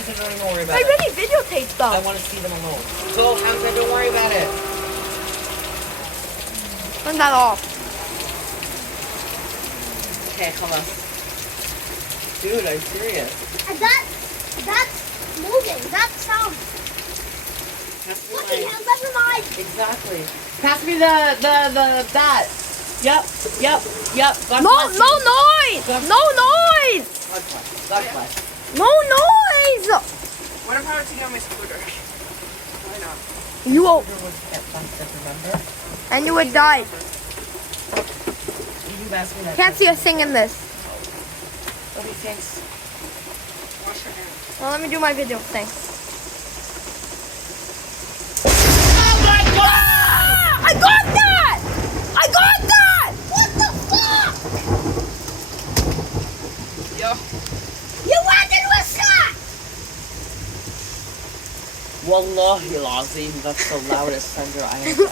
Hamza, don't even worry about I it. already videotaped I them. want to see them alone. Go, Hamza, don't worry about it. Turn that off. Okay, come on. Dude, I'm serious. And that's moving. That sound. Pass me Fucking my... hell, never mind. Exactly. Pass me that. Yep. God No, bless you. no noise! No noise! God bless. No noise! What if I were to get on my scooter? Why not? You will, Scooter was get busted, remember? and you would die. You asked me that. Can't see a thing in this. Okay, thanks. Wash your hands. Well, let me do my video thing. Oh my God! Ah! I got that! I got that! What the fuck? Yo. You went into a shot. Wallahi lazim, that's the loudest thunder I have